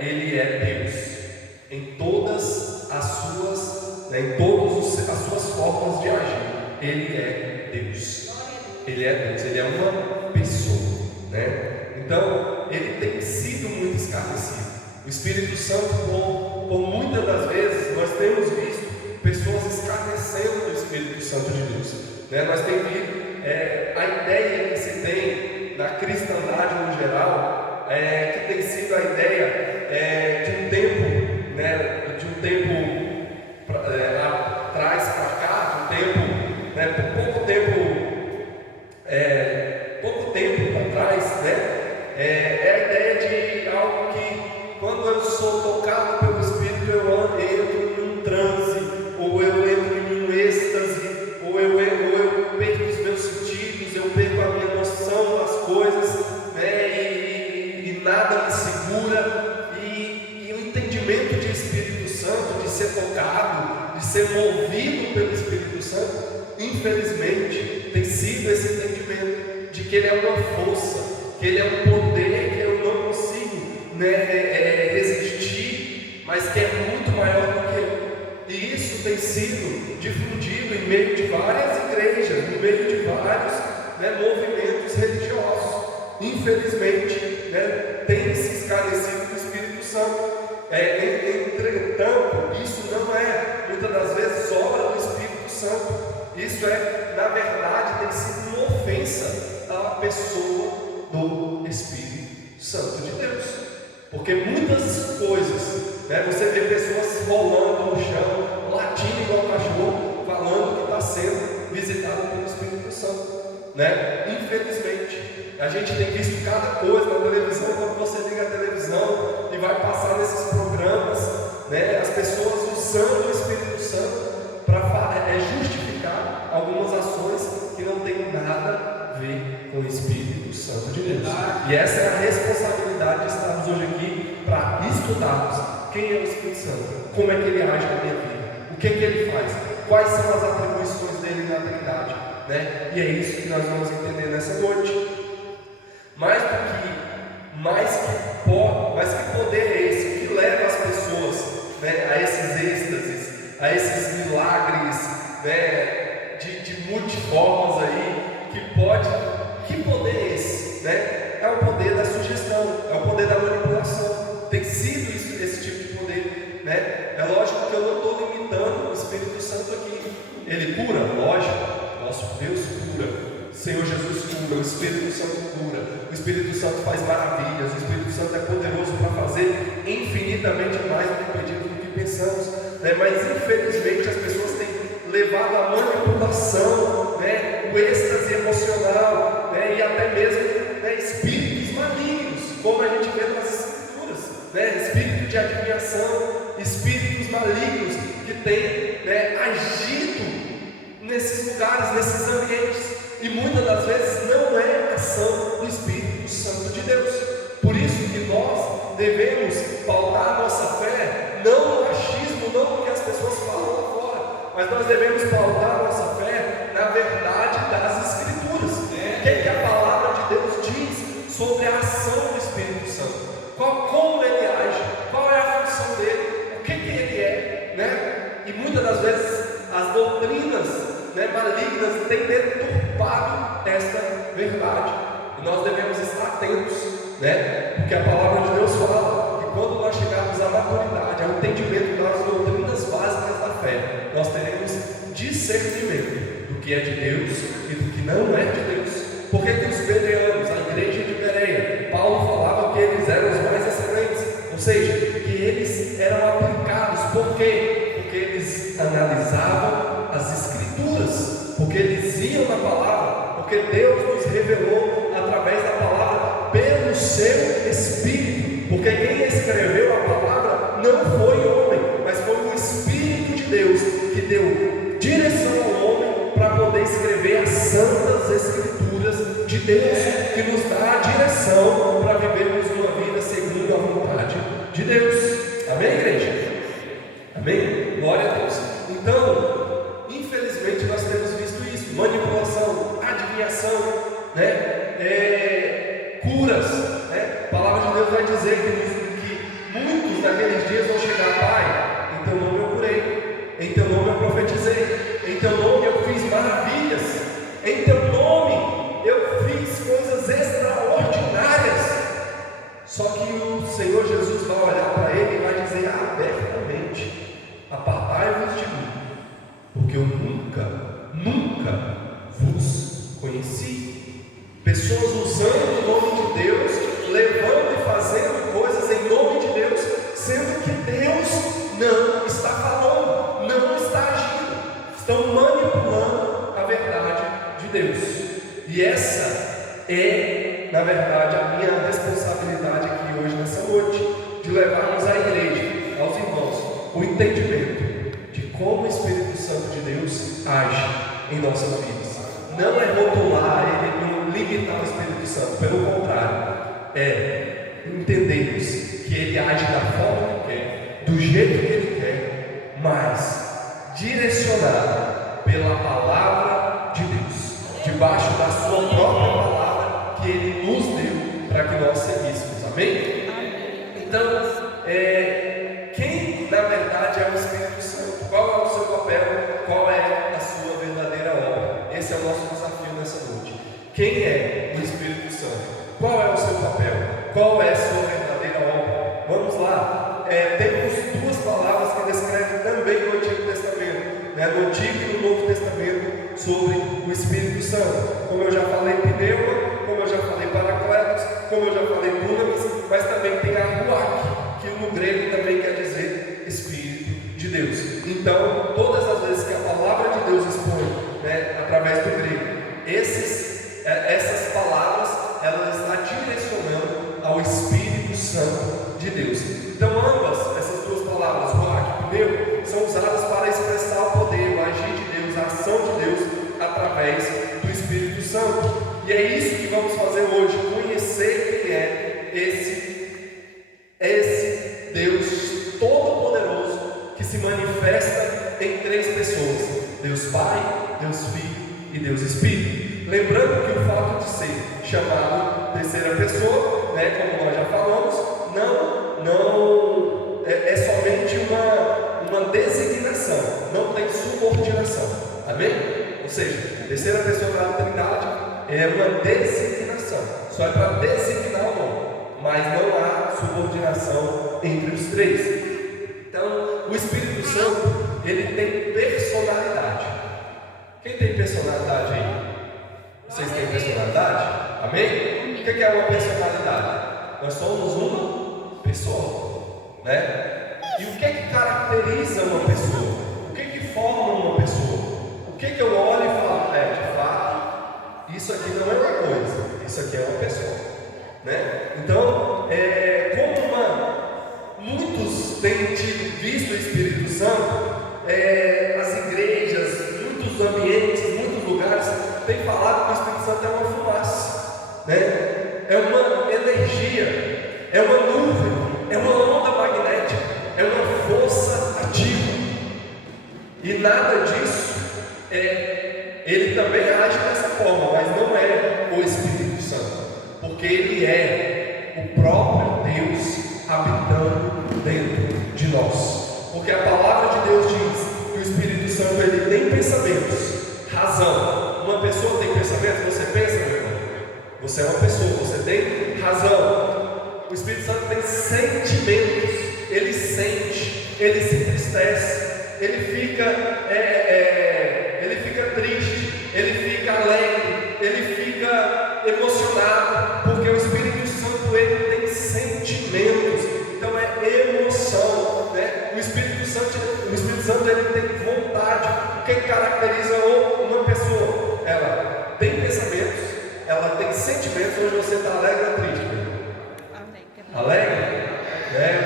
Ele é Deus em todas as suas, em todas as suas formas de agir. Ele é Deus. Ele é Deus. Ele é uma pessoa, né? Então, ele tem sido muito esclarecido. O Espírito Santo, por muitas das vezes, nós temos visto pessoas escarnecendo do Espírito Santo de Deus, né? Nós temos visto a ideia que se tem na cristandade no geral, que tem sido a ideia de um tempo, né? De um tempo atrás para cá, de um tempo, né? Pouco tempo atrás, né? É a ideia de algo que, quando eu sou tocado pelo Espírito, eu entro em um transe, ou eu entro em um êxtase, ou eu perco os meus sentidos, eu perco a minha noção das coisas, né? E nada me segura, e o entendimento de Espírito Santo, de ser tocado, de ser movido pelo Espírito Santo, infelizmente, tem sido esse entendimento de que ele é uma força, que ele é um poder que eu não consigo, né, resistir, mas que é muito maior do que eu. E isso tem sido difundido em meio de várias igrejas, no meio de vários, né, movimentos religiosos. Infelizmente, né, tem se esclarecido do Espírito Santo. Entretanto, isso não é muitas das vezes obra do Espírito Santo. Isso na verdade, tem sido uma ofensa à pessoa do Espírito Santo de Deus, porque muitas coisas, né, você vê pessoas rolando no chão, latindo igual cachorro, falando que está sendo visitado pelo Espírito Santo, né? Infelizmente, a gente tem visto cada coisa na televisão. Quando você liga a televisão e vai passar nesses programas, né, as pessoas usando o Espírito Santo para justificar algumas ações que não têm nada a ver com o Espírito Santo de Deus. E essa é a responsabilidade de estarmos hoje aqui para estudarmos quem é o Espírito Santo, como é que ele age na minha vida, o que é que ele faz, quais são as atribuições dele na Trindade, né? E é isso que nós vamos entender nessa noite. Mais que poder é esse que leva as pessoas, né, a esses êxtases, a esses milagres, né, de multiformas aí, que poder é esse, né? É o poder da sugestão, é o poder da manipulação. Tem sido esse tipo de poder, né? É lógico que eu não estou limitando o Espírito Santo aqui. Ele cura? Lógico, nosso Deus cura. Senhor Jesus cura, o Espírito Santo cura, o Espírito Santo faz maravilhas, o Espírito Santo é poderoso para fazer infinitamente mais do que pedimos, do que pensamos, né? Mas infelizmente as pessoas têm levado à manipulação, né, o êxtase emocional, né, e até mesmo, né, espíritos malignos, como a gente vê nas Escrituras, né, espírito de adivinhação, espíritos malignos que têm, né, agido nesses lugares, nesses ambientes. E muitas das vezes não é ação do Espírito Santo de Deus. Por isso que nós devemos pautar a nossa fé, não no achismo, não no que as pessoas falam lá fora, mas nós devemos pautar a nossa fé na verdade das Escrituras. O que é que a palavra de Deus diz sobre a ação do Espírito Santo? Como ele age? Qual é a função dele? O que ele é, né? E muitas das vezes as doutrinas, né, malignas têm deturpado esta verdade, e nós devemos estar atentos, né? Porque a palavra de Deus fala que quando nós chegarmos à maturidade, ao entendimento das doutrinas básicas da fé, nós teremos discernimento do que é de Deus e do que não é de Deus. Por que os bereanos, a igreja de Bereia, Paulo falava que eles eram os mais excelentes, ou seja, que eles eram aplicados. Por quê? Porque eles analisavam as Escrituras, porque eles iam na palavra, porque Deus nos revelou através da palavra pelo seu Espírito, porque quem escreveu a palavra não foi homem, mas foi o Espírito de Deus que deu direção ao homem para poder escrever as santas Escrituras de Deus, que nos dá a direção para vivermos uma vida segundo a vontade de Deus. Amém, igreja? Amém? Glória a Deus. Então, infelizmente nós temos visto isso: manipulação, adivinhação, né? Curas, né? A palavra de Deus vai dizer que Senhor Jesus vai olhar para ele e vai dizer abertamente: apartai-vos de mim, porque eu nunca vos conheci. Pessoas usando o nome de Deus, levando e fazendo coisas em nome de Deus, sendo que Deus não está falando, não está agindo, estão manipulando a verdade de Deus. E essa é, na verdade, a minha responsabilidade aqui hoje, nessa noite, de levarmos à igreja, aos irmãos, o entendimento de como o Espírito Santo de Deus age em nossas vidas. Não é rotular ele, não limitar o Espírito Santo, pelo contrário, é entendermos que ele age da forma que quer, do jeito que ele quer, mas direcionado pela palavra de Deus, debaixo da sua própria palavra que ele nos deu para que nós seguíssemos. Amém? Então, quem na verdade é o Espírito Santo? Qual é o seu papel? Qual é a sua verdadeira obra? Esse é o nosso desafio nessa noite. Quem é o Espírito Santo? Qual é o seu papel? Qual é a sua verdadeira obra? Vamos lá. Temos duas palavras que descrevem também no Antigo Testamento, no Antigo e no Novo Testamento, sobre o Espírito Santo. Como eu já falei, pneuma, como eu já falei, paracletos, como eu já falei, dunamis, mas também tem a ruach, que no grego também quer dizer Espírito de Deus. Então, todas as vezes que a palavra de Deus expõe, através do grego, essas palavras, ela está direcionando ao Espírito Santo de Deus. Então, ambas essas duas palavras, ruach e pneu, são usadas para expressar o poder, o agir de Deus, a ação de Deus através do Espírito Santo. E é isso que vamos fazer hoje, conhecer quem é esse Deus todo-poderoso que se manifesta em três pessoas: Deus Pai, Deus Filho e Deus Espírito. Lembrando que o fato de ser chamado terceira pessoa, como nós já falamos, não é somente uma designação, não tem subordinação. Amém? Ou seja, a terceira pessoa da Trindade é uma designação, só é para designar o nome, mas não há subordinação entre os três. Então, o Espírito Santo, ele tem personalidade. Quem tem personalidade aí? Vocês têm personalidade? Amém? O que é uma personalidade? Nós somos uma pessoa, E o que caracteriza uma pessoa? O que forma uma pessoa? O que eu olho e falo, de fato, isso aqui não é uma coisa, isso aqui é uma pessoa, Então, muitos têm visto o Espírito Santo, as igrejas, muitos ambientes, muitos lugares têm falado que o Espírito Santo é uma fumaça, é uma energia, é uma nuvem, é uma onda magnética, é uma força ativa, e nada disso ele também age dessa forma, mas não é o Espírito Santo, porque ele é o próprio Deus habitando dentro de nós. Porque a palavra de Deus diz que o Espírito Santo ele tem pensamentos, razão. Uma pessoa tem pensamentos, você pensa, meu irmão? Você é uma pessoa, você tem razão. O Espírito Santo tem sentimentos, ele sente, ele se entristece, ele fica triste, ele fica alegre, ele fica emocionado, porque o Espírito Santo ele tem sentimentos, então é emoção, O Espírito Santo ele tem vontade. O que caracteriza uma pessoa? Ela tem pensamentos, ela tem sentimentos. Hoje você está alegre ou triste? Alegre?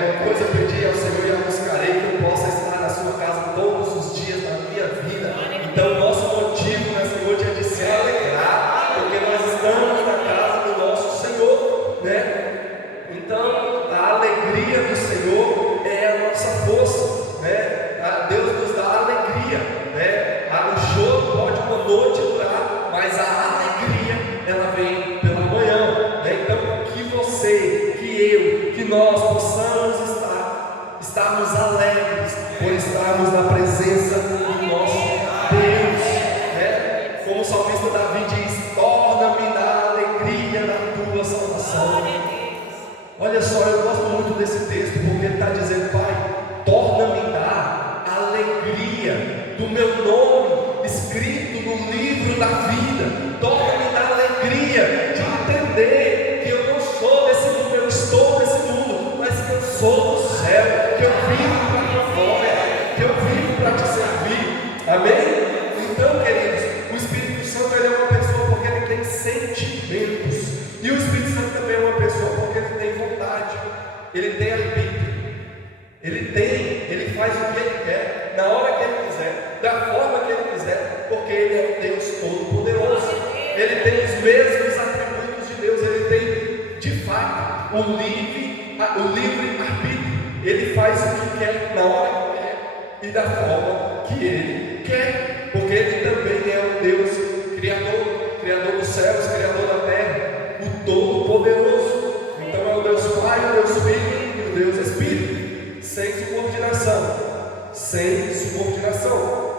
Uma coisa eu pedi ao Senhor e eu buscarei que eu possa estar na sua casa todos os dias da minha vida. Então, nosso motivo nessa noite é de se alegrar, porque nós estamos na casa do nosso Senhor, Então, a alegria do Senhor é a nossa força, Deus nos dá alegria, O choro pode uma noite durar, mas a alegria ela vem pela manhã, Então, o que sou do céu, que eu vivo para a tua glória, que eu vivo para te servir. Amém? Então, queridos, o Espírito Santo ele é uma pessoa porque ele tem sentimentos. E o Espírito Santo também é uma pessoa porque ele tem vontade, ele tem arbítrio. Ele faz o que ele quer, na hora que ele quiser, da forma que ele quiser, porque ele é um Deus todo-poderoso. Ele tem os mesmos atributos de Deus, ele tem, de fato, o livre arbítrio. Ele faz o que quer, na hora que quer e da forma que ele quer, porque ele também é um Deus criador dos céus, criador da terra, o todo-poderoso. Então é o Deus Pai, o Deus Filho e o Deus Espírito. Sem subordinação.